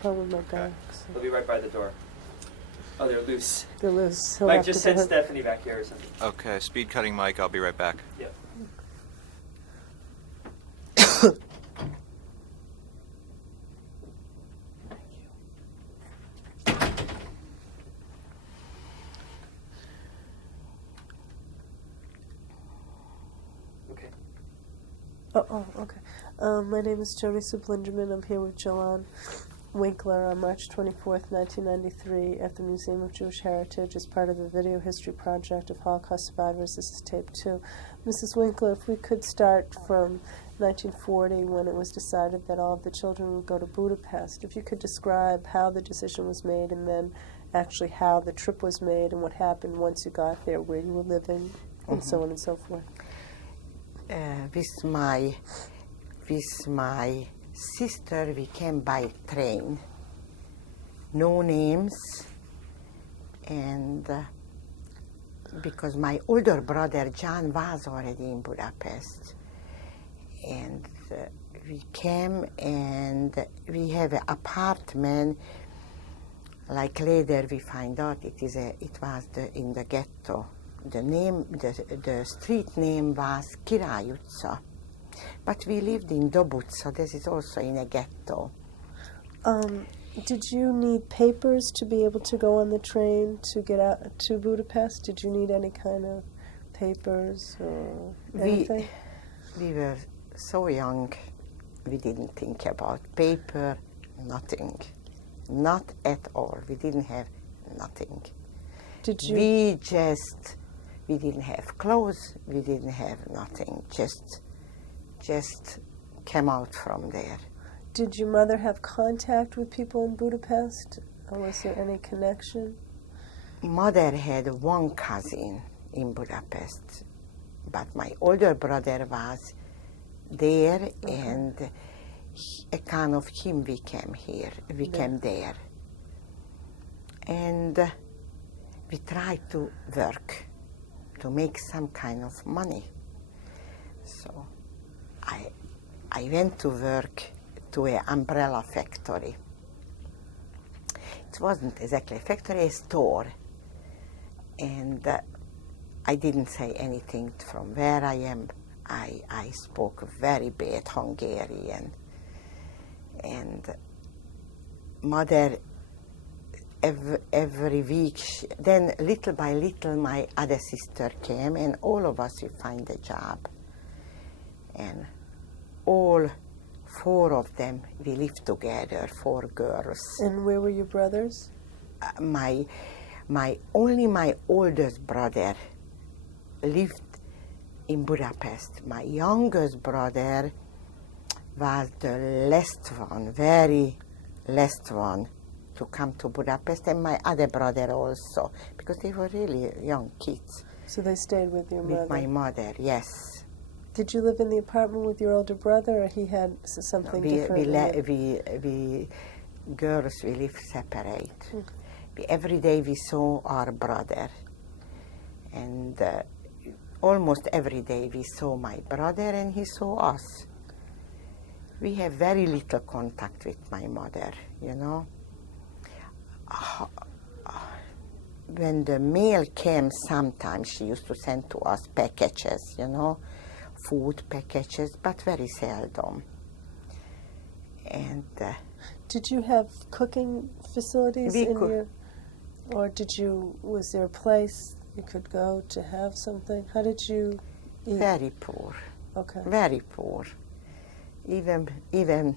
problem with my Okay. back. So. They'll be right by the door. Oh, they're loose. They're loose. He'll Mike, have just to do send it. Stephanie back here or something. Okay, speed cutting Mike. I'll be right back. Yep. Okay. Oh, okay. My name is Joni Sublinderman. I'm here with Joanne Winkler on March 24th, 1993 at the Museum of Jewish Heritage as part of the Video History Project of Holocaust Survivors. This is tape 2. Mrs. Winkler, if we could start from 1940 when it was decided that all of the children would go to Budapest. If you could describe how the decision was made and then actually how the trip was made and what happened once you got there, where you were living, and so on and so forth. With my sister, we came by train. No names, and because my older brother John was already in Budapest, and we came and we have an apartment. Like later we find out it was in the ghetto. The street name was Király utca, but we lived in Dob utca. This is also in a ghetto. Did you need papers to be able to go on the train to get out to Budapest? Did you need any kind of papers or anything? We were so young, we didn't think about paper, nothing. Not at all. We didn't have nothing. Did you? We didn't have clothes, we didn't have nothing. Just came out from there. Did your mother have contact with people in Budapest? Or was there any connection? Mother had one cousin in Budapest, but my older brother was there, and account of him we came here. We came there. And we tried to work, to make some kind of money. So I went to work to an umbrella factory. It wasn't exactly a factory, a store. And I didn't say anything from where I am. I spoke very bad Hungarian. And mother, every week, then little by little my other sister came, and all of us, we find a job. And all 4 of them, we lived together, 4 girls. And where were your brothers? My oldest brother lived in Budapest. My youngest brother was the last one, very last one to come to Budapest, and my other brother also, because they were really young kids. So they stayed with your mother? With my mother, yes. Did you live in the apartment with your older brother, or he had something different? We girls, we lived separate. Every day we saw our brother, and almost every day we saw my brother and he saw us. We have very little contact with my mother, you know. When the mail came, sometimes she used to send to us packages, you know, food packages, but very seldom. And did you have cooking facilities or was there a place you could go to have something? How did you eat? Very poor. Okay. Very poor. Even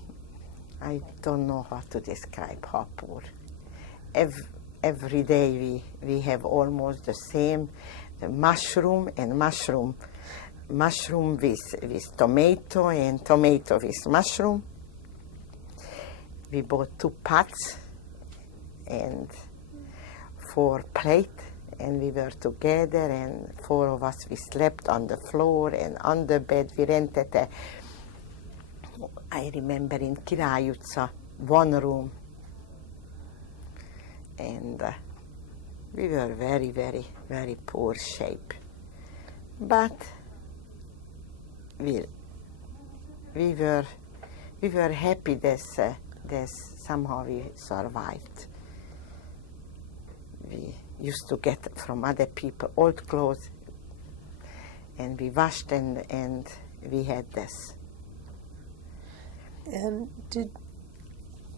I don't know how to describe how poor. Every day we have almost the same, the mushroom with tomato and tomato with mushroom. We bought 2 pots and 4 plates, and we were together, and 4 of us, we slept on the floor and on the bed. We rented I remember in Király utca, 1 room. And we were very, very, very poor shape. But we were happy that somehow we survived. We used to get from other people old clothes, and we washed and we had this. And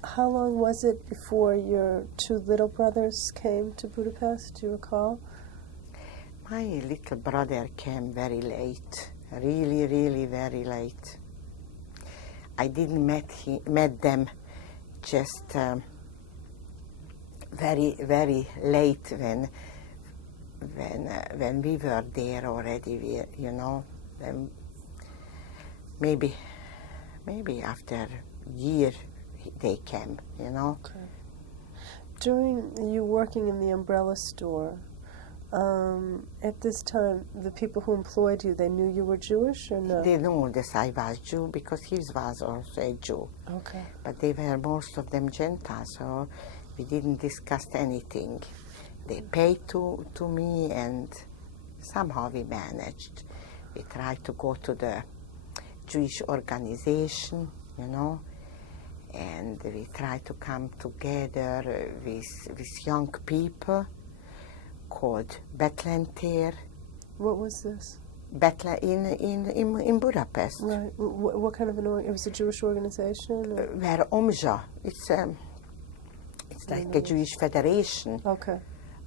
how long was it before your two little brothers came to Budapest? Do you recall? My little brother came very late, really, really very late. I didn't met them just very, very late when we were there already. Then maybe after a year they came. Okay. During you working in the umbrella store, at this time, the people who employed you, they knew you were Jewish or no? They knew that I was Jew because he was also a Jew. Okay. But they were most of them Gentiles, so we didn't discuss anything. They paid to me, and somehow we managed. We tried to go to the Jewish organization, and we tried to come together with young people called Betlentér. What was this? In Budapest. Right. What kind of it was a Jewish organization? Or? Where OMZSA, it's like a Jewish federation. Okay.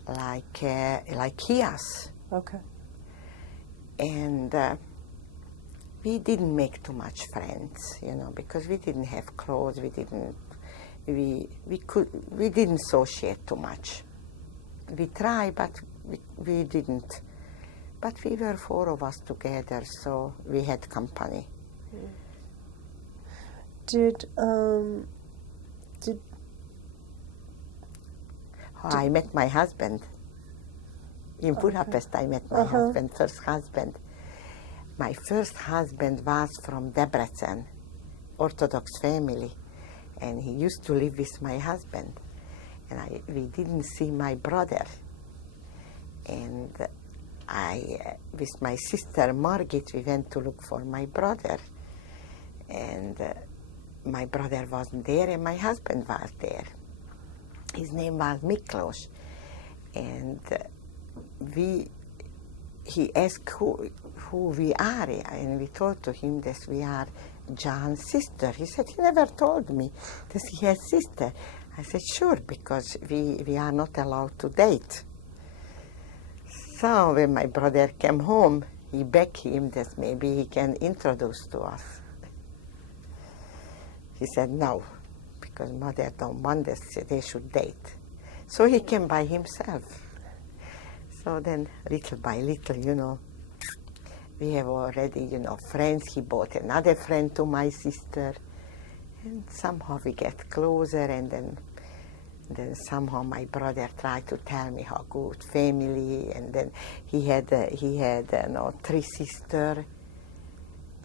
Like HIAS. Okay. And we didn't make too much friends, because we didn't have clothes. We didn't associate too much. We tried, but we didn't. But we were four of us together, so we had company. I met my husband. In Budapest, I met my husband, first husband. My first husband was from Debrecen, Orthodox family, and he used to live with my husband. And we didn't see my brother. And with my sister Margit, we went to look for my brother. And my brother wasn't there, and my husband was there. His name was Miklos. And he asked who we are, and we told to him that we are John's sister. He said he never told me that he has sister. I said, sure, because we are not allowed to date. So when my brother came home, he begged him that maybe he can introduce to us. He said no, because mother don't want this, they should date. So he came by himself. So then, little by little, we have already, friends. He brought another friend to my sister. And somehow we get closer, and then somehow my brother tried to tell me how good family, and then he had 3 sisters,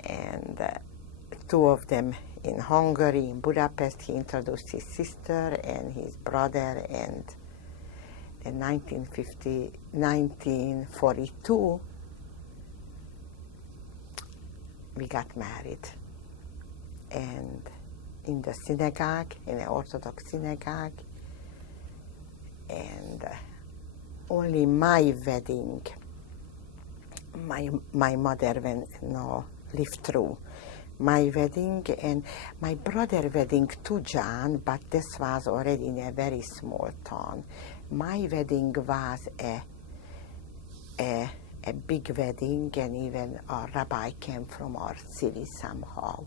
and 2 of them in Hungary, in Budapest. He introduced his sister and his brother, and in 1942 we got married, and in the synagogue, in an Orthodox synagogue, and only my wedding, my mother lived through my wedding, and my brother wedding to John, but this was already in a very small town. My wedding was a big wedding, and even our rabbi came from our city somehow.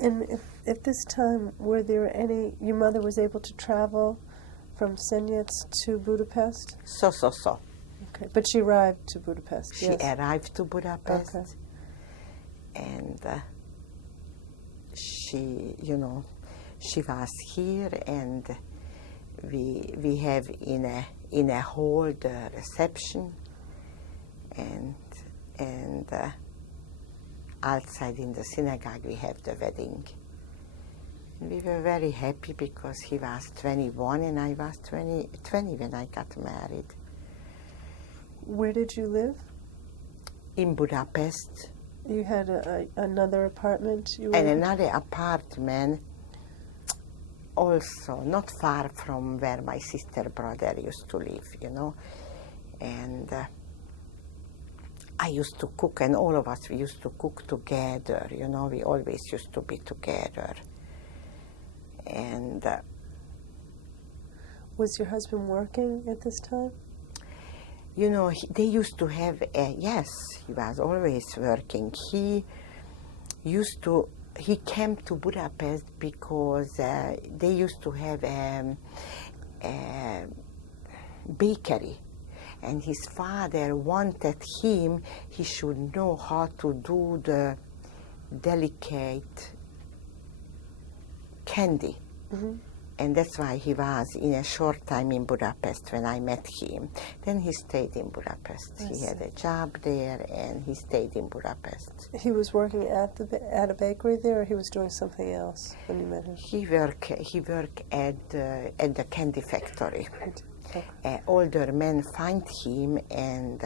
And at this time, were there any, your mother was able to travel from Senetz to Budapest? So. Okay, but she arrived to Budapest, She arrived to Budapest. Okay. And she was here, and we have in a hall the reception, and outside in the synagogue we have the wedding. And we were very happy because he was 21 and I was 20 when I got married. Where did you live? In Budapest. You had another apartment? You And were- another apartment also not far from where my sister brother used to live, you know. And I used to cook, and all of us, we used to cook together, you know. We always used to be together. And Was your husband working at this time? you know, they used to have, yes, he was always working. He came to Budapest because they used to have a bakery. And his father wanted he should know how to do the delicate candy. Mm-hmm. And that's why he was in a short time in Budapest when I met him. Then he stayed in Budapest. He had a job there, and he stayed in Budapest. He was working at a bakery there, or he was doing something else when you met him? He worked at the candy factory. Okay. Older men find him, and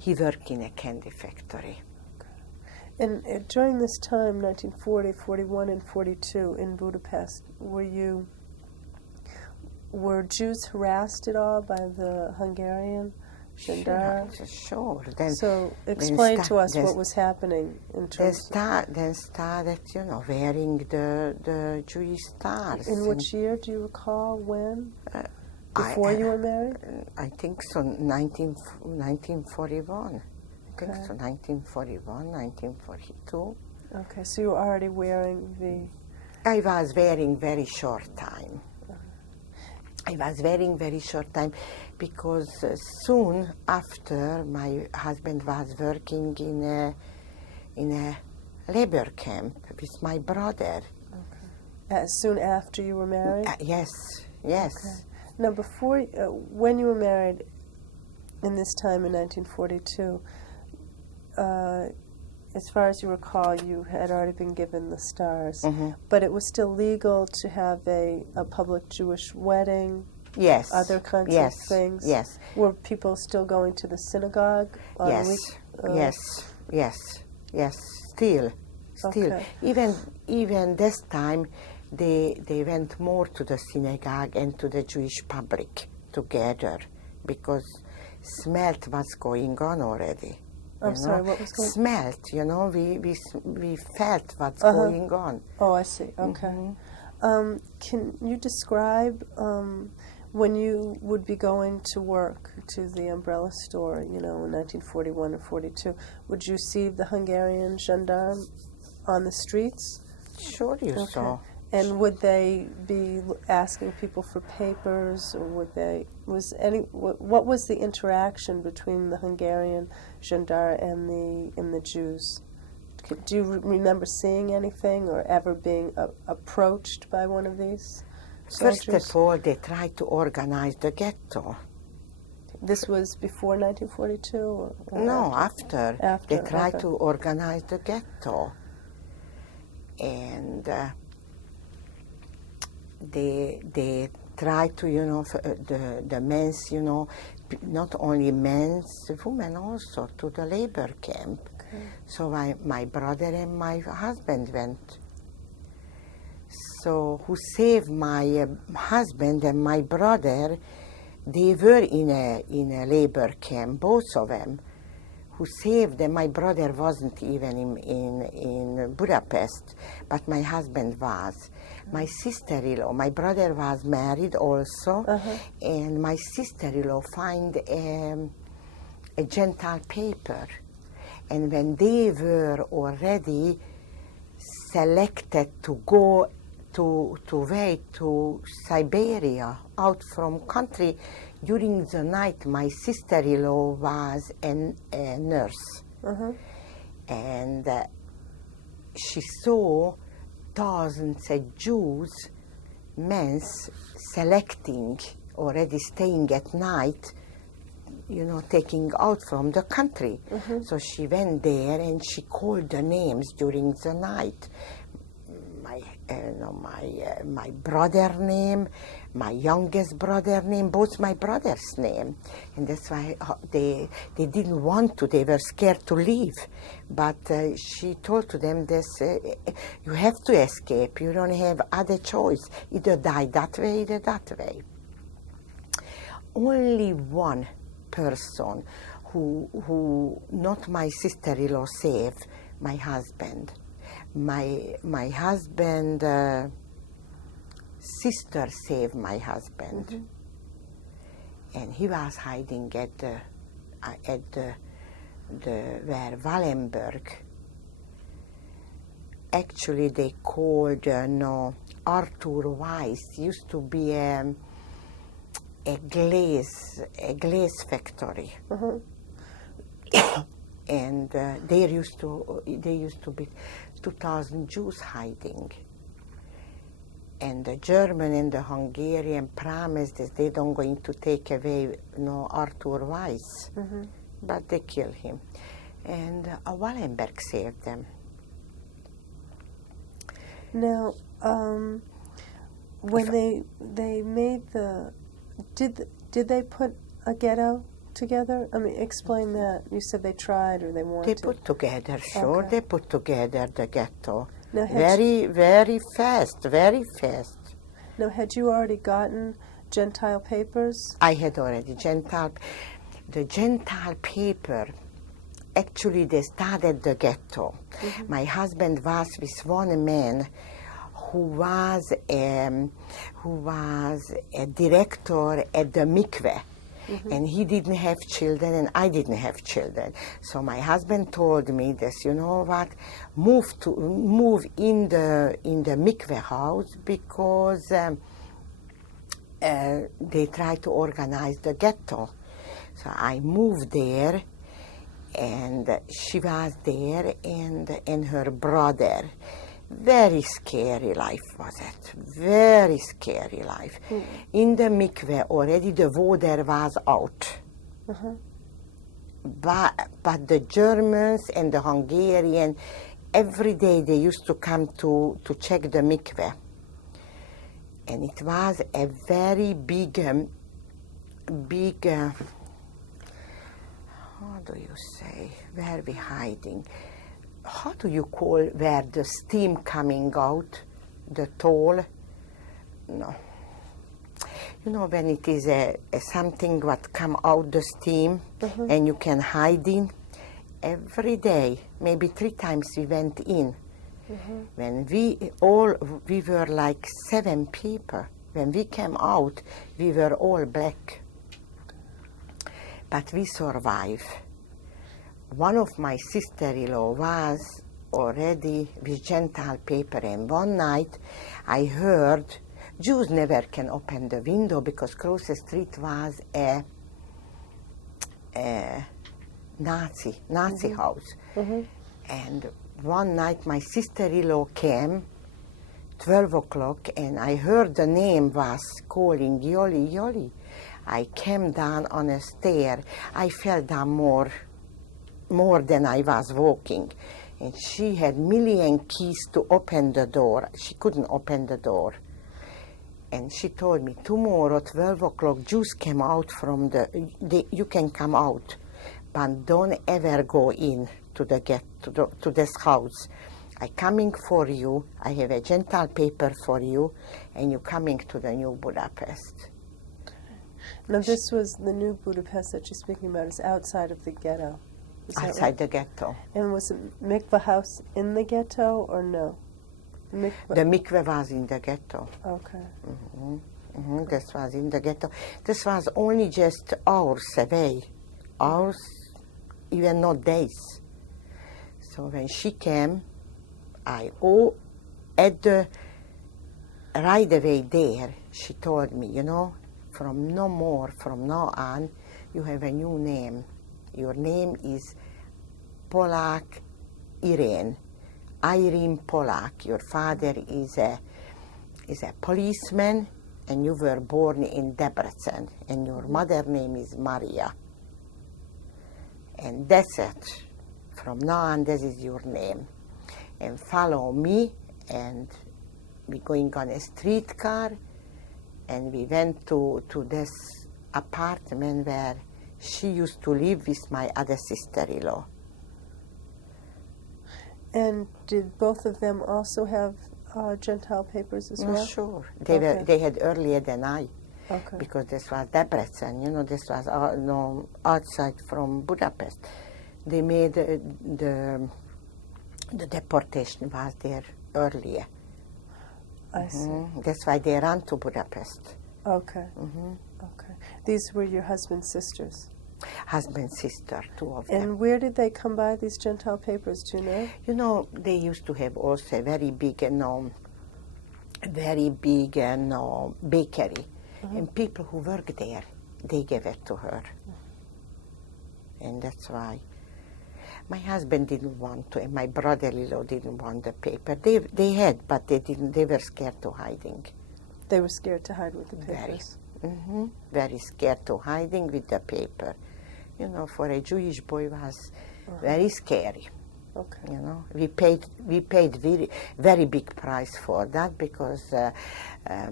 he worked in a candy factory. And during this time, 1940, 41, and 42 in Budapest, were Jews harassed at all by the Hungarian gendarmes? Sure. Then, So explain to us then what was happening in terms then started, you know, wearing the Jewish stars. In which year, do you recall when? Before I- you were married? I think so, 1941. I think Okay. so, 1941, 1942. Okay, so you were already wearing the... I was wearing very short time. I was wearing very short time because soon after my husband was working in a labor camp with my brother. soon after you were married? Yes, yes. Okay. Now, before, when you were married in this time in 1942, as far as you recall, you had already been given the stars, but it was still legal to have a public Jewish wedding, Yes. other kinds yes, of things. Yes. Were people still going to the synagogue? On Yes. Yes. Still. Okay. Even this time, they went more to the synagogue and to the Jewish public together because smelt was going on already. I'm sorry, what was going on? Smelt, you know, we felt what's going on. Oh, I see. Okay. Can you describe when you would be going to work to the umbrella store, you know, in 1941 or 42? Would you see the Hungarian gendarme on the streets? Sure you saw. And would they be asking people for papers, or what was the interaction between the Hungarian gendarme and the Jews? Do you remember seeing anything or ever being approached by one of these soldiers? First of all, they tried to organize the ghetto. This was before 1942? Or No, after. After, They tried okay. to organize the ghetto. And they try to, you know, the men's, you know, not only men's, women also, to the labor camp. Okay. So my brother and my husband went. So who saved my husband and my brother, they were in a labor camp, both of them. Who saved them, my brother wasn't even in Budapest, but my husband was. My sister-in-law, my brother was married also, and my sister-in-law find a Gentile paper. And when they were already selected to go to wait to Siberia, out from country, during the night my sister-in-law was a nurse. And she saw thousands of Jews, men selecting, already staying at night, you know, taking out from the country. So she went there and she called the names during the night. my brother name, my youngest brother name, both my brother's name. And that's why they didn't want to, they were scared to leave. But she told to them this, you have to escape, you don't have other choice, either die that way, either that way. Only one person who not my sister-in-law saved, my husband. My husband sister saved my husband, and he was hiding at the where Wallenberg. Actually, they called Arthur Weiss. Used to be a glaze factory. And there used to be 2,000 Jews hiding. And the German and the Hungarian promised that they don't going to take away Arthur Weiss, but they killed him. And Wallenberg saved them. Now, when they made the, did they put a ghetto together? I mean, explain that. You said they tried or they wanted. They put together, sure. Okay. They put together the ghetto. Now, Very fast, very fast. Now, had you already gotten Gentile papers? I had already the Gentile paper. Actually, they started the ghetto. My husband was with one man who was a director at the mikveh. And he didn't have children, and I didn't have children. So my husband told me this, you know what, move in the mikveh house because they try to organize the ghetto. So I moved there, and she was there, and her brother. Very scary life was it. Very scary life. In the mikveh already the water was out. But the Germans and the Hungarian, every day they used to come to check the mikveh. And it was a very big, how do you say, where we hiding? How do you call where the steam coming out, the toll? No. You know when it is a something what come out the steam and you can hide in? Every day, maybe 3 times we went in. When we were like 7 people. When we came out, we were all black. But we survived. One of my sister-in-law was already with Gentile paper, and one night I heard Jews never can open the window because across the street was a Nazi house. And one night my sister-in-law came, 12 o'clock, and I heard the name was calling, Yoli, Yoli. I came down on a stair. I fell down more than I was walking. And she had million keys to open the door. She couldn't open the door. And she told me, tomorrow, 12 o'clock, Jews came out from you can come out, but don't ever go in to this house. I coming for you. I have a Gentile paper for you, and you coming to the New Budapest. Now, this was the New Budapest that you're speaking about is outside of the ghetto. Outside the ghetto. And was the mikveh house in the ghetto or no? The mikveh was in the ghetto. Okay. This was in the ghetto. This was only just hours away. Hours, even not days. So when she came, right away there, she told me, you know, from now on, you have a new name. Your name is Polak Irene Polak. Your father is a policeman, and you were born in Debrecen, and your mother's name is Maria. And that's it. From now on, this is your name. And follow me, and we going on a streetcar, and we went to this apartment where she used to live with my other sister-in-law. And did both of them also have Gentile papers as well? Sure. Okay. They had earlier than I, Okay. because this was Debrecen, this was outside from Budapest. They made the deportation was there earlier. I see. That's why they ran to Budapest. Okay. Okay. These were your husband's sisters. Husband, sister, two of them. And where did they come by these Gentile papers? Do you know? They used to have also a very big bakery, and people who work there, they gave it to her, and that's why. My husband didn't want to, and my brother-in-law didn't want the paper. They had, but they didn't. They were scared to hiding. They were scared to hide with the papers. Very scared to hiding with the paper. For a Jewish boy was very scary. Okay. We paid very big price for that, because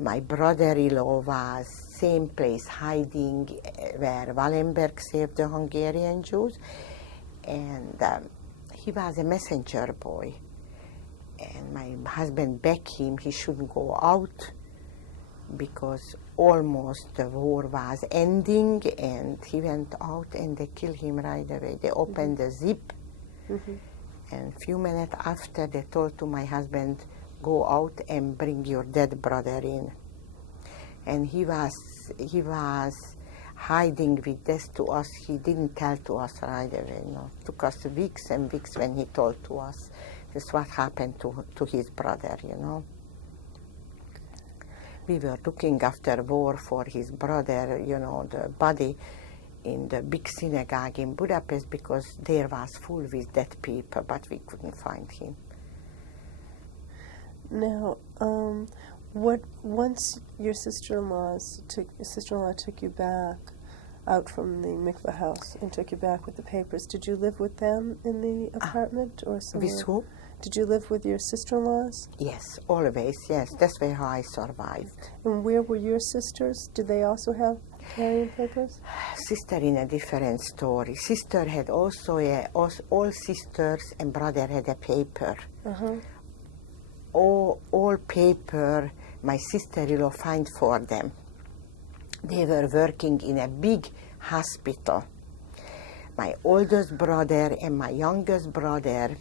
my brother-in-law was same place hiding where Wallenberg saved the Hungarian Jews, and he was a messenger boy. And my husband begged him he shouldn't go out, because almost the war was ending, and he went out and they killed him right away. They opened the zip, and a few minutes after they told to my husband, go out and bring your dead brother in. And he was hiding with this to us. He didn't tell to us right away. It took us weeks and weeks when he told to us. This is what happened to his brother, We were looking after war for his brother, the body in the big synagogue in Budapest, because there was full with dead people, but we couldn't find him. Now, once your sister-in-law took you back out from the mikveh house and took you back with the papers, did you live with them in the apartment or somewhere? With who? Did you live with your sister-in-laws? Yes, always, yes. That's where how I survived. And where were your sisters? Did they also have Aryan papers? Sister in a different story. Sister had also all sisters and brother had a paper. All paper my sister-in-law find for them. They were working in a big hospital. My oldest brother and my youngest brother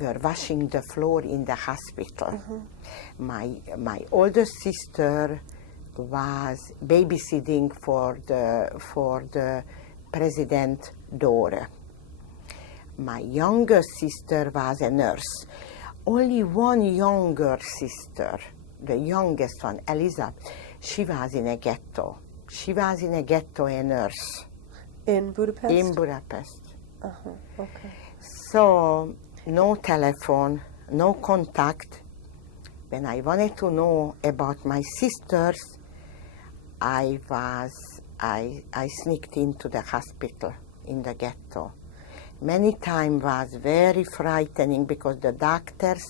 were washing the floor in the hospital. My oldest sister was babysitting for the president daughter. My younger sister was a nurse. Only one younger sister, the youngest one, Elizabeth, she was in a ghetto. She was in a ghetto, a nurse. In Budapest? In Budapest. Okay. So, no telephone, no contact. When I wanted to know about my sisters, I sneaked into the hospital in the ghetto. Many times was very frightening, because the doctors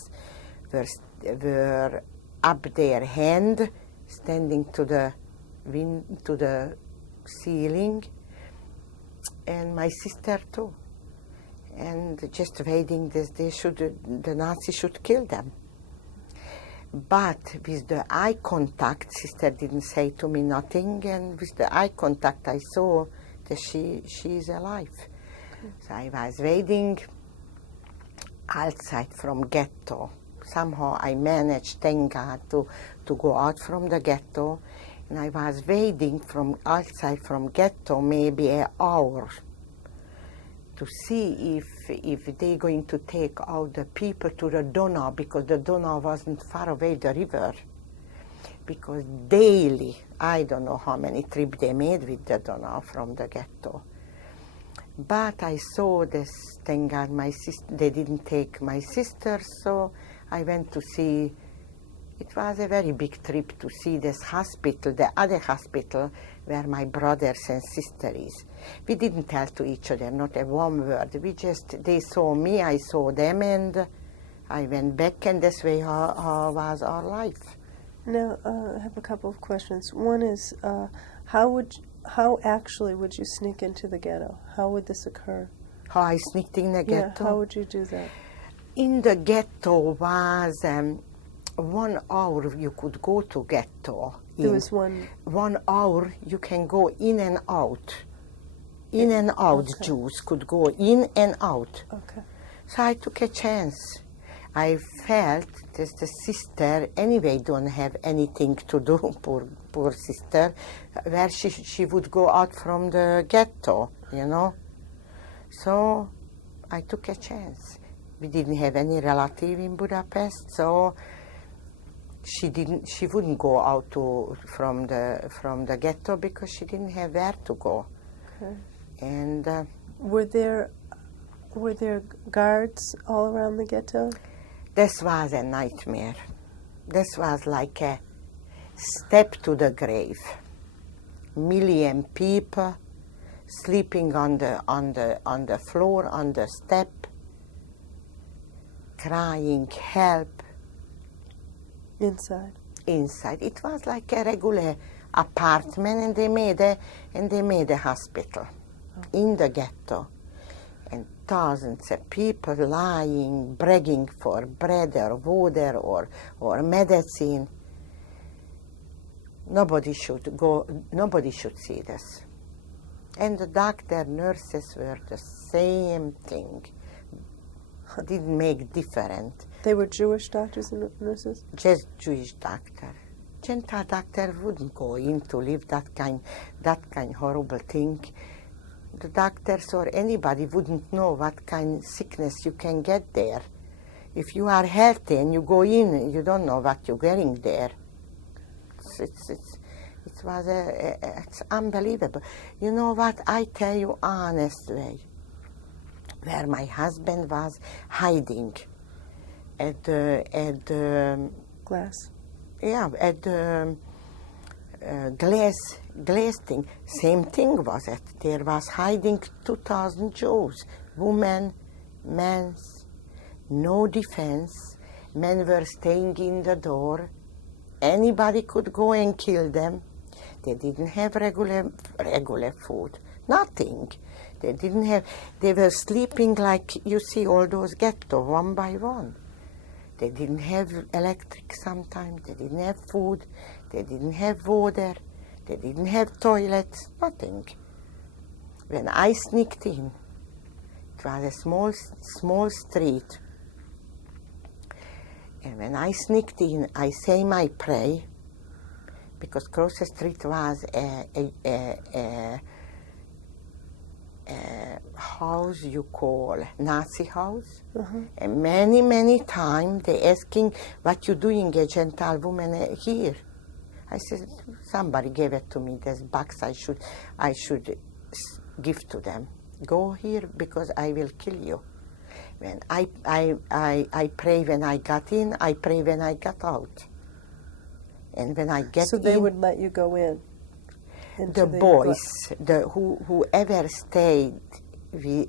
were up their hand, standing to the ceiling, and my sister too, and just waiting that the Nazis should kill them. But with the eye contact, sister didn't say to me nothing, and with the eye contact I saw that she is alive. So I was waiting outside from ghetto. Somehow I managed, thank God, to go out from the ghetto, and I was waiting from outside from ghetto maybe an hour to see if they're going to take out the people to the Donau, because the Donau wasn't far away, the river. Because daily, I don't know how many trips they made with the Donau from the ghetto. But I saw this, thank God, they didn't take my sister, so I went to see. It was a very big trip to see this hospital, the other hospital where my brothers and sister is. We didn't tell to each other, not a one word. They saw me, I saw them, and I went back, and this way how was our life. Now, I have a couple of questions. One is, how actually would you sneak into the ghetto? How would this occur? How I sneaked in the Yeah, ghetto. how would you do that? In the ghetto was 1 hour you could go to ghetto. There was one. 1 hour you can go in and out. In and out, Okay. Jews could go in and out. Okay. So I took a chance. I felt that the sister anyway don't have anything to do, poor sister, where she would go out from the ghetto, you know. So I took a chance. We didn't have any relative in Budapest, so she wouldn't go out from the ghetto because she didn't have where to go. Okay. And Were there guards all around the ghetto? this was a nightmare. This was like a step to the grave. Million people sleeping on the floor, on the step, crying help. Inside. Inside, it was like a regular apartment, and they made a hospital in the ghetto, and thousands of people lying, begging for bread or water or medicine. Nobody should see this. And the doctor, nurses were the same thing. Didn't make different. They were Jewish doctors and nurses? Just Jewish doctor. Gentile doctor wouldn't go in to live that kind horrible thing. The doctors or anybody wouldn't know what kind of sickness you can get there. If you are healthy and you go in, you don't know what you're getting there. It's unbelievable. You know what? I tell you honestly, where my husband was hiding at the Glass. yeah, at the glass thing. Same thing was it. There was hiding 2,000 Jews, women, men, no defense. Men were staying in the door. Anybody could go and kill them. They didn't have regular food, nothing. They were sleeping like you see all those ghetto, one by one. They didn't have electric sometimes, they didn't have food, they didn't have water, they didn't have toilets, nothing. When I sneaked in, it was a small street. And when I sneaked in, I say my prayer, because across the street was a house you call Nazi house. And many times they asking what you doing a Gentile woman here. I said, somebody gave it to me, this box I should give to them. Go here because I will kill you. When I pray when I got in, I pray when I got out. And when I get So they in, would let you go in? the boys, whoever stayed, they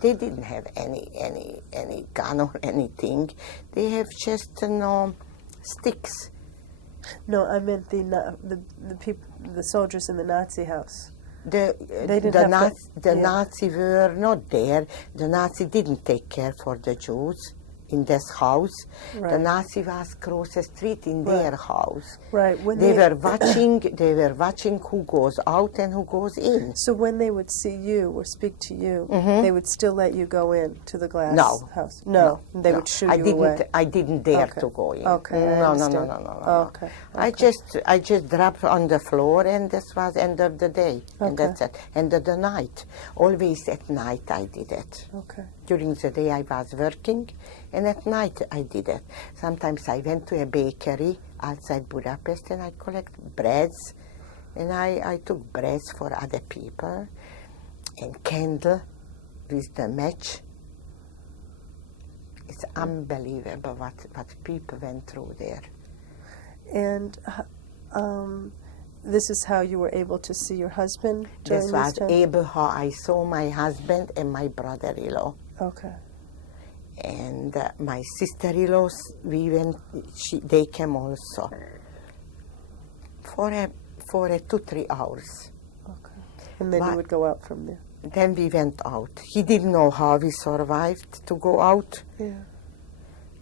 didn't have any gun or anything. They have just sticks. No, I meant the people, the soldiers in the Nazi house. The Nazi were not there. The Nazi didn't take care for the Jews in this house. Right. The Nazi was across the street in their house. Right. When They were watching who goes out and who goes in. So when they would see you or speak to you, they would still let you go in to the glass house? No. They would shoot you away? I didn't dare Okay. to go in. Okay, I No. understand. Okay. I just dropped on the floor, and this was end of the day. And that's it. End of the night. Always at night I did it. Okay. During the day I was working, and at night I did it. Sometimes I went to a bakery outside Budapest and I collect breads, and I took breads for other people, and candle with the match. It's unbelievable what people went through there. And this is how you were able to see your husband during This this was time? able how I saw my husband and my brother-in-law. Okay. And my sister-in-laws, they came also for 2-3 hours. Okay. And then But- you would go out from there. Then we went out. He didn't know how we survived to go out, Yeah.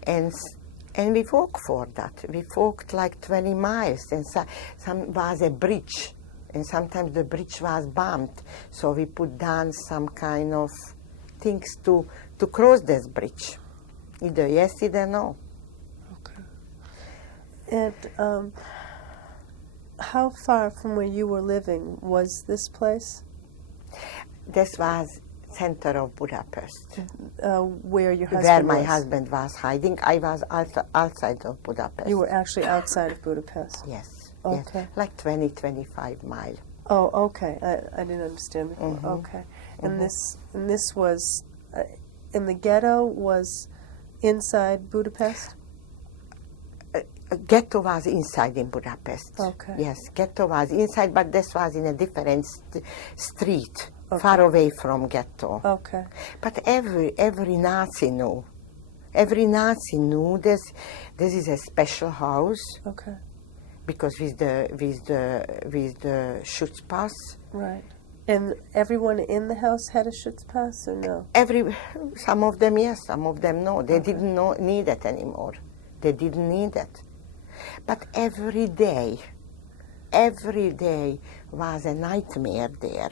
and we walked for that. We walked like 20 miles, and some was a bridge, and sometimes the bridge was bombed, so we put down some kind of things to cross this bridge. Either yes, either no. Okay. And how far from where you were living was this place? This was center of Budapest, Where your husband where my was? husband was hiding. I was outside of Budapest. You were actually outside of Budapest. Yes. Okay. Yes, like 20-25 miles. Oh, okay. I didn't understand before. Mhm. Okay. And this was in the ghetto was inside Budapest? Ghetto was inside in Budapest. Okay. Yes, ghetto was inside, but this was in a different street, Okay. far away from ghetto. Okay. But every Nazi knew. Every Nazi knew this is a special house Okay. because with the Schutzpass, Right. And everyone in the house had a Schutzpass or no? some of them yes, some of them no. They Okay. didn't need it anymore. They didn't need it. But every day was a nightmare there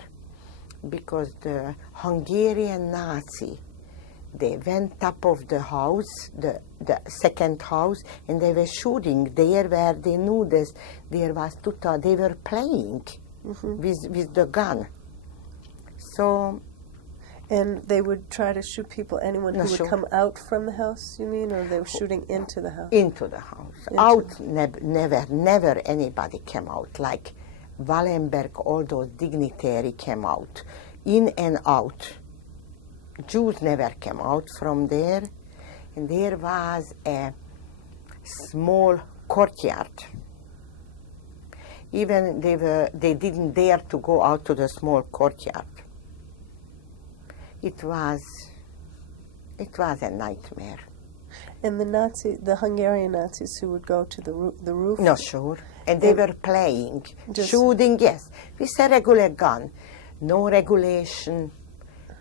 because the Hungarian Nazi, they went up of the house, the second house, and they were shooting there where they knew this. There was they were playing with the gun. So And they would try to shoot people, anyone who No, would sure. come out from the house, you mean? Or they were shooting into the house? into the house. Out, never anybody came out. Like Wallenberg, all those dignitary came out. In and out. Jews never came out from there. And there was a small courtyard. Even they didn't dare to go out to the small courtyard. It was a nightmare. And the Hungarian Nazis who would go to the roof? No, sure. And they And were playing, just- shooting, yes, with a regular gun. No regulation,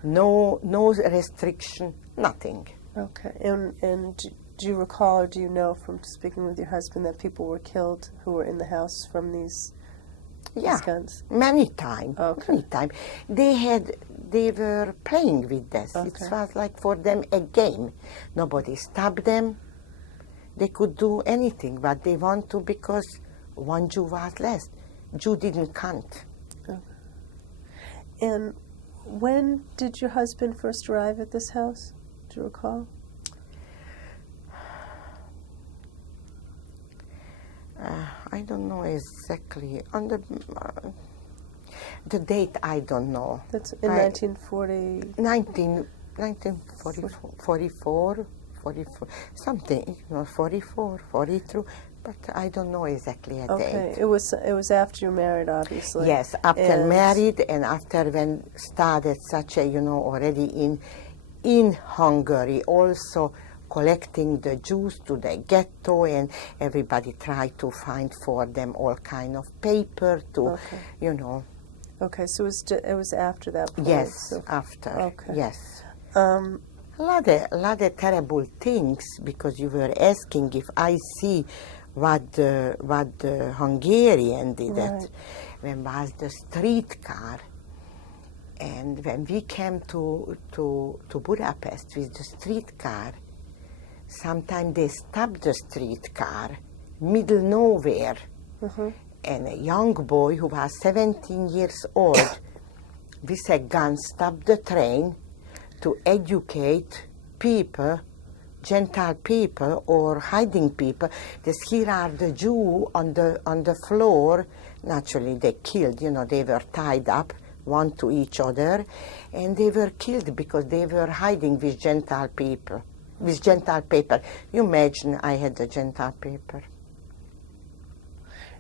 no restriction, nothing. Okay. And do you recall or do you know from speaking with your husband that people were killed who were in the house from these Yeah, guns? many times. Okay. Many times. They were playing with this. It Okay. was like for them a game. Nobody stopped them. They could do anything what they want to because one Jew was less. Jew didn't count. And when did your husband first arrive at this house? Do you recall? I don't know exactly. On the date, I don't know. That's in I- 1940. 1944, something, 44, 43, but I don't know exactly a Okay, date. it was after you married, obviously. Yes, after And- married and after when started such a, already in Hungary, also collecting the Jews to the ghetto, and everybody tried to find for them all kind of paper to, Okay. Okay, so it was after that point. Yes, So, after. Okay. Yes. um, A lot of terrible things, because you were asking if I see what the Hungarian did Right. it when was the streetcar, and when we came to Budapest with the streetcar, sometimes they stopped the streetcar middle nowhere, and a young boy who was 17 years old with a gun stopped the train to educate people, Gentile people or hiding people. This here are the Jew on the floor. Naturally, they killed. They were tied up, one to each other, and they were killed because they were hiding with Gentile people, with Gentile paper. You imagine I had the Gentile paper.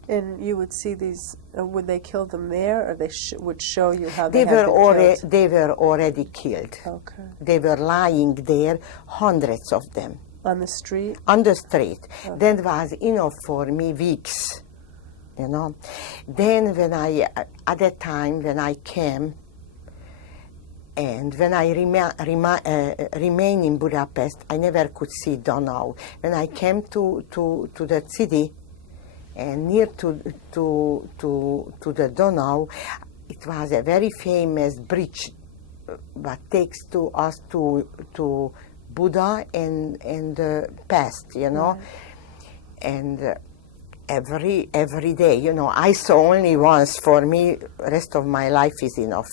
And you would see these, would they kill them there, or they would show you how They they had were, been killed? they were already killed. Okay. They were lying there, hundreds of them, On the street? on the street. Okay. That was enough for me, weeks, you know. Then when at that time when I came, and when I remain in Budapest, I never could see Donau. When I came to the city, and near to the Donau, it was a very famous bridge that takes to us to Buda and the past, you know. Right. And every day, you know, I saw only once. For me, rest of my life is enough.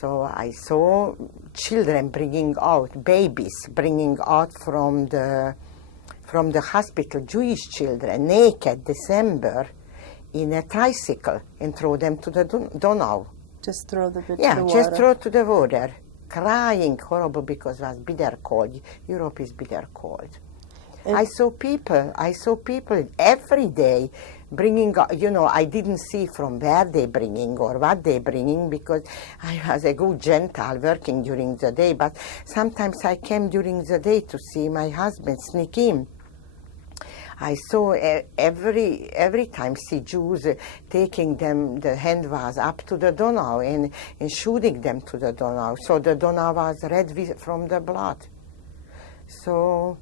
So I saw children babies bringing out from the hospital, Jewish children, naked, December, in a tricycle, and throw them to the Donau. Just throw them into Yeah, the water? just throw to the water, crying horrible because it was bitter cold. Europe is bitter cold. And I saw people every day bringing, you know, I didn't see from where they bringing or what they bringing because I was a good Gentile working during the day, but sometimes I came during the day to see my husband sneak in. I saw every time see Jews taking them, the hand was up to the Donau and shooting them to the Donau. So the Donau was red from the blood. So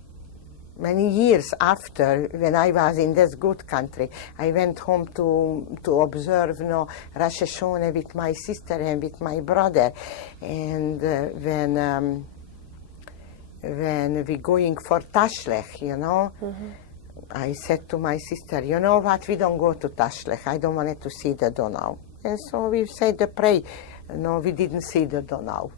many years after, when I was in this good country, I went home to observe Rosh Hashanah with my sister and with my brother. And when we going for Tashlech, you know, I said to my sister, you know what, we don't go to Tashlech. I don't want to see the Donau. And so we said the prayer. No, we didn't see the Donau.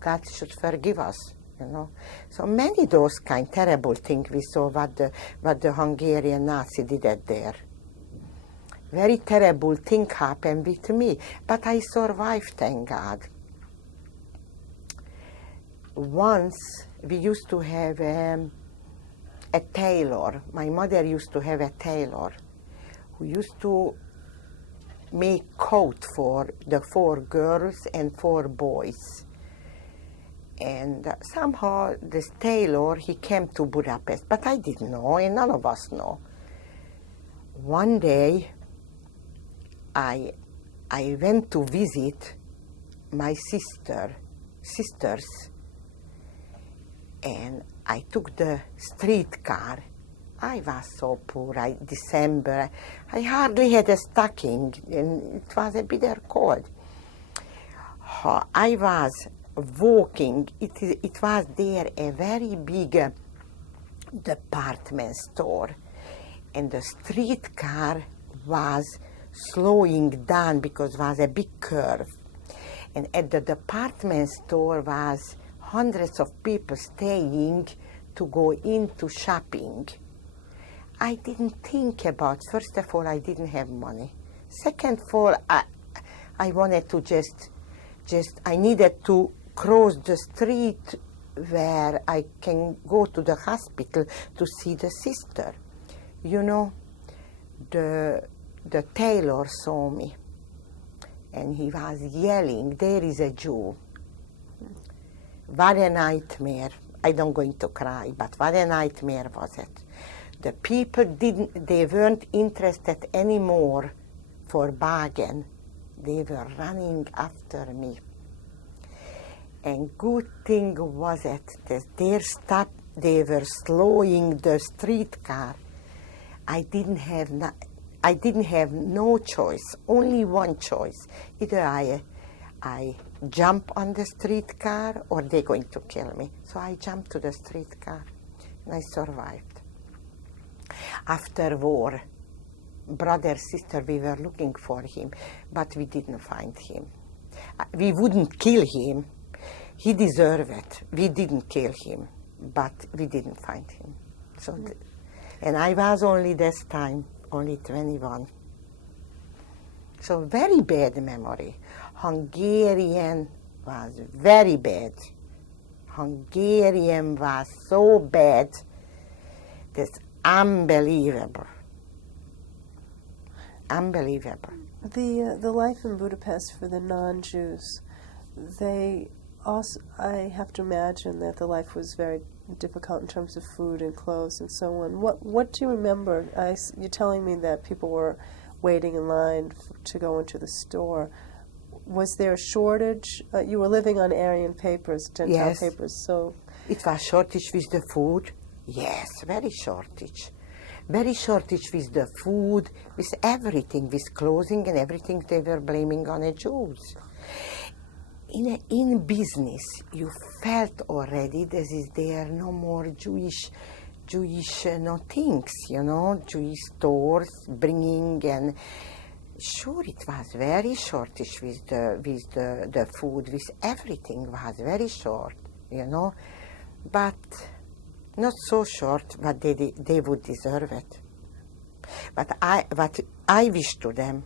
God should forgive us. You know, so many those kind terrible things we saw what the Hungarian Nazi did there. Very terrible thing happened with me, but I survived, thank God. Once we used to have a tailor. My mother used to have a tailor who used to make coat for the 4 girls and 4 boys. And somehow this tailor, he came to Budapest, but I didn't know, and none of us know. One day, I went to visit my sisters, and I took the streetcar. I was so poor, December, I hardly had a stocking, and it was a bitter cold. I was walking, it was there a very big department store, and the streetcar was slowing down because it was a big curve. And at the department store was hundreds of people staying to go into shopping. I didn't think about, first of all, I didn't have money. Second of all, I wanted to I needed to cross the street where I can go to the hospital to see the sister. You know, the tailor saw me, and he was yelling, "There is a Jew." What a nightmare. I don't going to cry, but what a nightmare was it. The people they weren't interested anymore for bargain. They were running after me. And good thing was it that they were slowing the streetcar. I didn't have no choice, only one choice. Either I jump on the streetcar or they're going to kill me. So I jumped to the streetcar and I survived. After war, brother, sister, we were looking for him, but we didn't find him. We wouldn't kill him. He deserved it. We didn't kill him, but we didn't find him. So, and I was only this time, only 21. So very bad memory. Hungarian was very bad. Hungarian was so bad. That's unbelievable. unbelievable. The life in Budapest for the non-Jews, they also, I have to imagine that the life was very difficult in terms of food and clothes and so on. What do you remember? You're telling me that people were waiting in line to go into the store. Was there a shortage? You were living on Aryan papers, Gentile Yes. papers, so... It was shortage with the food. Yes, very shortage. Very shortage with the food, with everything, with clothing and everything they were blaming on the Jews. In business, you felt already there are no more Jewish no things, Jewish stores bringing, and sure it was very shortage with the food, with everything was very short, but not so short, but they would deserve it. But I wish to them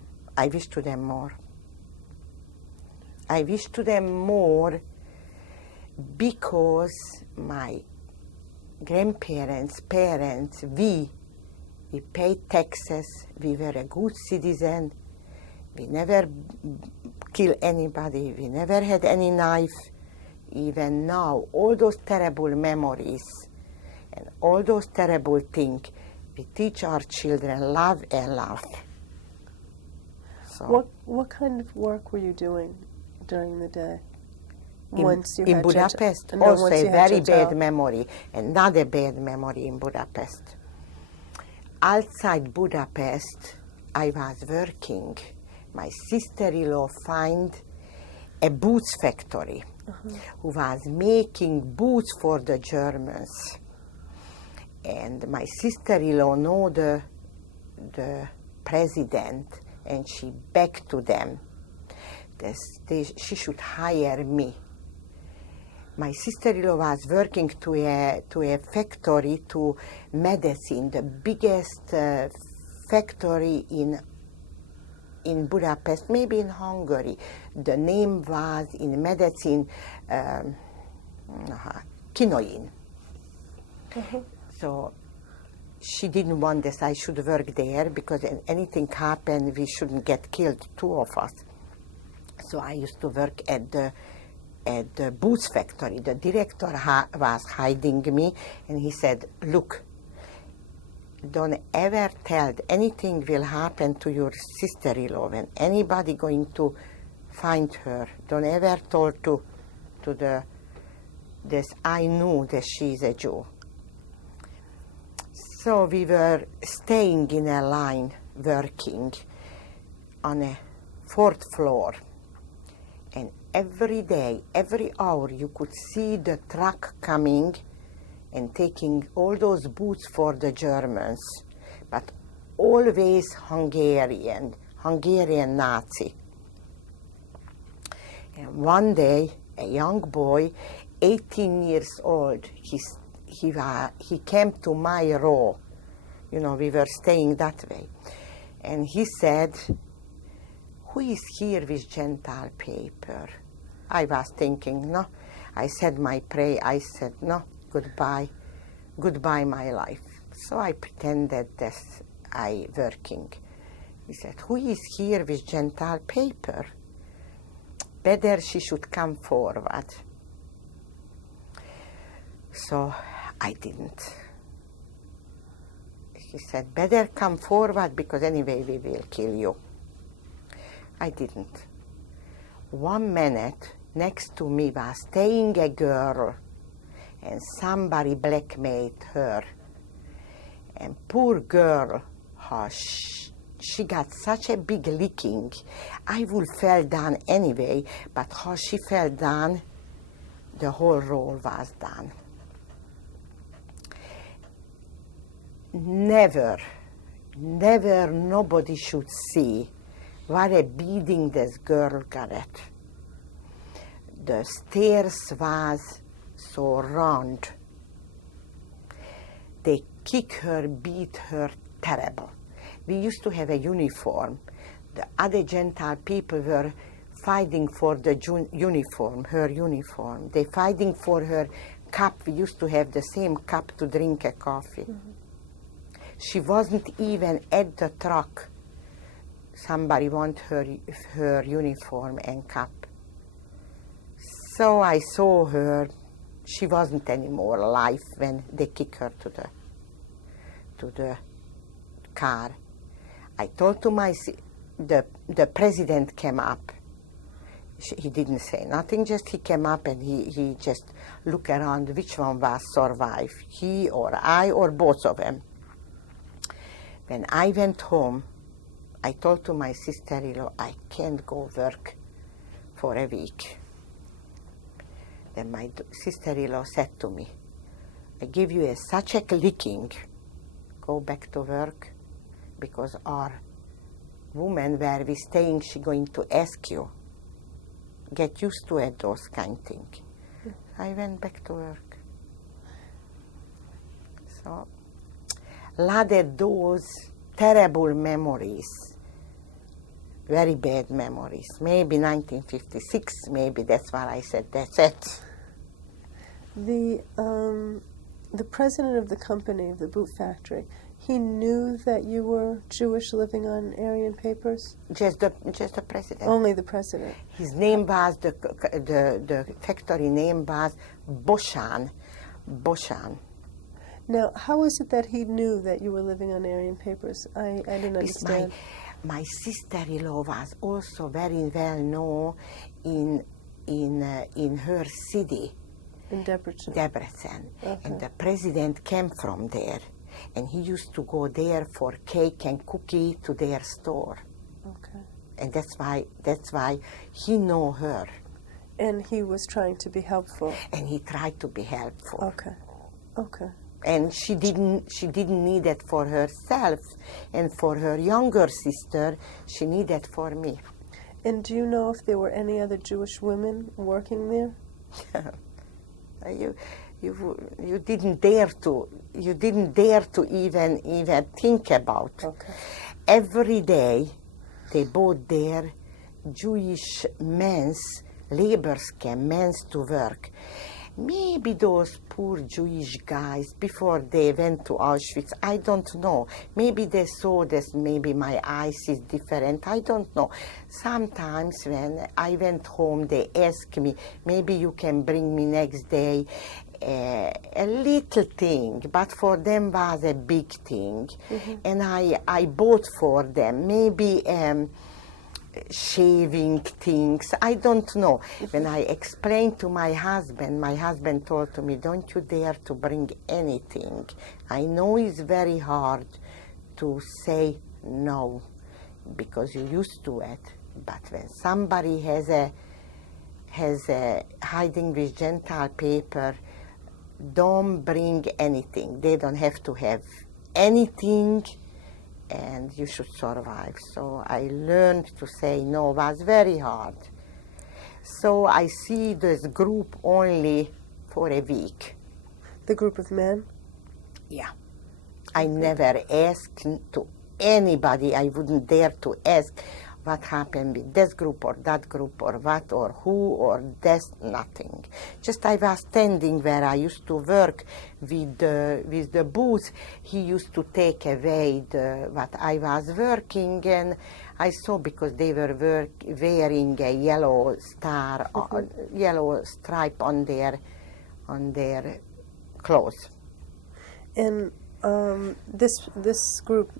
more. I wish to them more because my grandparents, parents, we paid taxes, we were a good citizen, we never kill anybody, we never had any knife. Even now, all those terrible memories and all those terrible things, we teach our children love and laugh. So What kind of work were you doing during the day? in Budapest, No, also once a you had very Gentile. bad memory, another bad memory in Budapest. Outside Budapest, I was working. My sister-in-law found a boots factory who was making boots for the Germans. And my sister-in-law know the president, and she begged to them that she should hire me. My sister-in-law was working to a factory to medicine, the biggest factory in Budapest, maybe in Hungary. The name was in medicine quinoin. So she didn't want that I should work there because if anything happened, we shouldn't get killed, two of us. So I used to work at the boots factory. The director was hiding me, and he said, "Look, don't ever tell anything will happen to your sister-in-law when anybody going to find her. Don't ever tell to this. I knew that she's a Jew." So we were staying in a line, working on a 4th floor. And every day, every hour, you could see the truck coming and taking all those boots for the Germans, but always Hungarian Nazi. And one day, a young boy, 18 years old, he came to my row. We were staying that way. And he said, "Who is here with Gentile paper?" I was thinking, no. I said my prayer. I said, no, goodbye my life. So I pretended that I working. He said, "Who is here with Gentile paper? Better she should come forward." So I didn't. He said, "Better come forward because anyway we will kill you." I didn't. 1 minute next to me was staying a girl, and somebody blackmailed her. And poor girl, she got such a big licking. I would fell down anyway, but how she fell down, the whole roll was done. Never nobody should see what a beating this girl got it. The stairs was so round. They kick her, beat her terrible. We used to have a uniform. The other Gentile people were fighting for the uniform, her uniform. They fighting for her cup. We used to have the same cup to drink a coffee. Mm-hmm. She wasn't even at the truck somebody want her uniform and cap. So I saw her. She wasn't anymore alive when they kicked her to the car. I told to the president came up. He didn't say nothing, just he came up and he just looked around which one was survive, he or I or both of them. When I went home, I told to my sister-in-law, I can't go work for a week. Then my sister-in-law said to me, I give you such a licking, go back to work, because our woman where we staying, she going to ask you. Get used to it, those kind of things. I went back to work. So, lot of those terrible memories, very bad memories. Maybe 1956, maybe that's what I said, that's it. The president of the company, of the boot factory, he knew that you were Jewish living on Aryan papers? Just the president. Only the president. His name was, the factory name was Boshan. Now, how is it that he knew that you were living on Aryan papers? I didn't understand. My sister-in-law was also very well known in her city. In Debrecen. Okay. And the president came from there. And he used to go there for cake and cookie to their store. Okay. And that's why he know her. And he was trying to be helpful. And he tried to be helpful. Okay. And she didn't need it for herself, and for her younger sister, she needed for me. And do you know if there were any other Jewish women working there? You didn't dare to even think about. Okay. Every day they bought their Jewish men's laborers came to work. Maybe those poor Jewish guys before they went to Auschwitz, I don't know. Maybe they saw this, maybe my eyes is different, I don't know. Sometimes when I went home, they asked me, maybe you can bring me next day a little thing, but for them was a big thing. Mm-hmm. And I bought for them maybe shaving things, I don't know. When I explained to my husband told to me, don't you dare to bring anything. I know it's very hard to say no, because you're used to it, but when somebody has a hiding with Gentile paper, don't bring anything. They don't have to have anything, and you should survive. So I learned to say no. It was very hard. So I see this group only for a week. The group of men? Yeah. I never asked to anybody. I wouldn't dare to ask what happened with this group or that group or what or who or this, nothing. Just I was standing where I used to work with the booth. He used to take away what I was working, and I saw because they were wearing a yellow star, yellow stripe on their clothes. And this group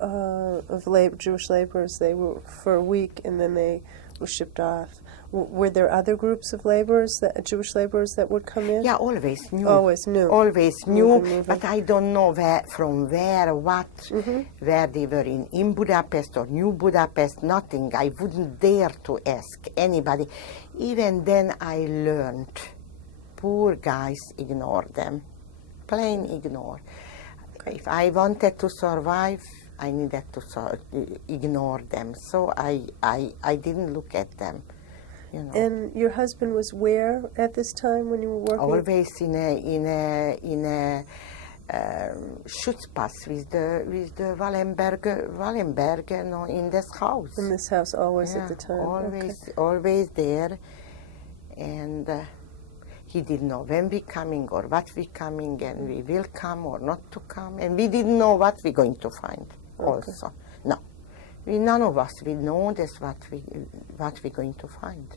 of Jewish laborers, they were for a week and then they were shipped off. Were there other groups of laborers, Jewish laborers, that would come in? Yeah, always new. Always new. Always new, Moving. but I don't know where, where they were in Budapest or New Budapest, nothing. I wouldn't dare to ask anybody. Even then I learned, poor guys ignore them, plain ignore. If I wanted to survive, I needed to ignore them, so I didn't look at them, you know. And your husband was where at this time when you were working? Always in a Schutzpass with the Wallenberg, no, in this house. In this house, always Yeah, at the time. always there, and he didn't know when we coming or what we coming, and we will come or not to come, and we didn't know what we're going to find. Also, no, None of us will know this what we're going to find.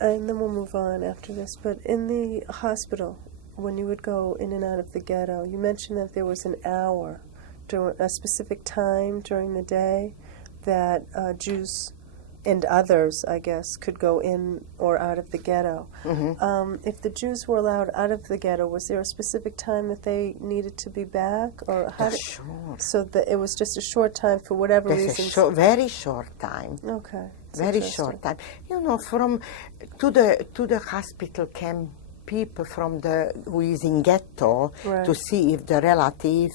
And then we'll move on after this, but in the hospital, when you would go in and out of the ghetto, you mentioned that there was an hour, during a specific time during the day, that Jews and others, I guess, could go in or out of the ghetto. If the Jews were allowed out of the ghetto, was there a specific time that they needed to be back, or how did, Sure. so that it was just a short time for whatever That's reasons? a very short time. Okay. That's Very interesting. short time. You know, from to the hospital came people from the who is in ghetto Right. to see if the relative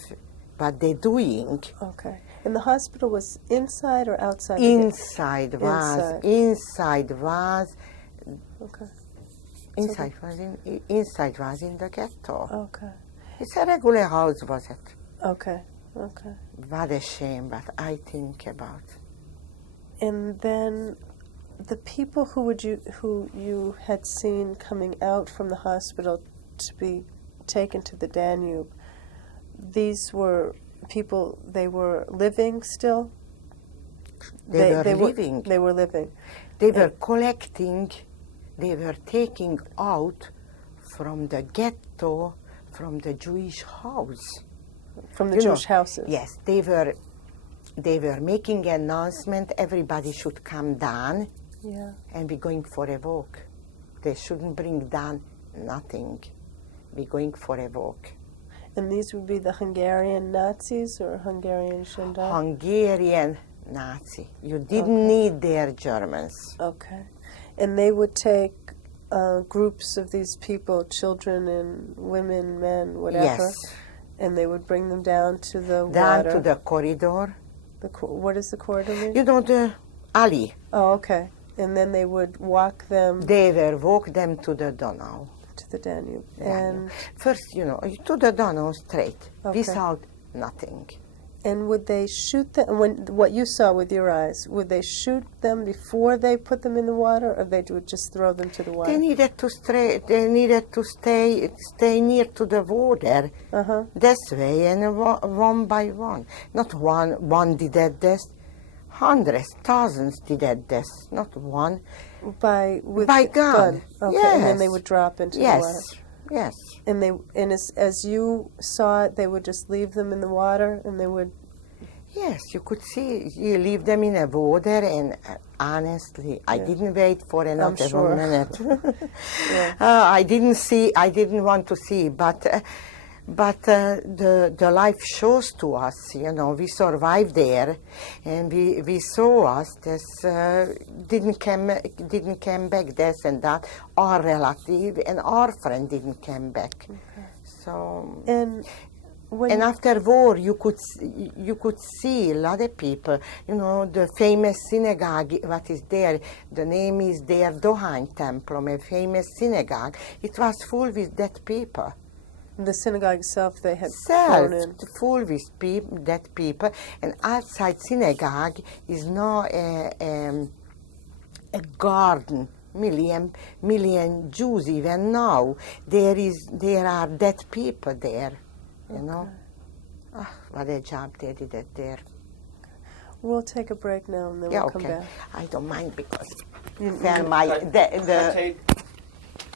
what they're doing. Okay. And the hospital was inside or outside? the ghetto? Inside was Inside. inside was Okay. inside was in the ghetto. Okay. It's a regular house, was it? Okay. Okay. What a shame, but I think about. And then the people who you had seen coming out from the hospital to be taken to the Danube, these were people, they were living still? They were living. They were living. They were collecting, they were taking out from the ghetto, from the Jewish house. From the You know, Jewish houses? Yes, they were making an announcement, everybody should come down Yeah. and be going for a walk. They shouldn't bring down nothing. Be going for a walk. And these would be the Hungarian Nazis or Hungarian gendarmes? Hungarian Nazi. You didn't need their Germans. Okay. And they would take groups of these people, children and women, men, whatever, Yes. and they would bring them down to the Down water. to the corridor. What is the corridor mean? You know the alley. Oh, okay. And then they would walk them They were walk them to the Donau. to the Danube. Danube. And First, you know, to the Donau straight, Okay. without nothing. and would they shoot them? When what you saw with your eyes, would they shoot them before they put them in the water, or they would just throw them to the water? They needed to stay. They needed to stay near to the water. This way, and one by one. Not one did this. Hundreds, thousands did this. Not one. By gun. Okay, Yes. and then they would drop into the water. Yes. And as you saw it, they would just leave them in the water, and they would. Yes, you could see. You leave them in the water, and honestly, I didn't wait for another sure. minute. Yeah. I didn't see. I didn't want to see, but the life shows to us. You know, we survived there, and we saw us. This didn't come back. This and that. Our relative and our friend didn't come back. Okay. So. And after war, you could see a lot of people. You know, the famous synagogue, what is there? The name is there, Dohány Temple, a famous synagogue. It was full with dead people. the synagogue itself, they had thrown in. Full with dead people, and outside synagogue is now a garden. Million Jews even now. There are dead people there. You know, what a job they did it there. We'll take a break now and then we'll come back. I don't mind because Cut the tape.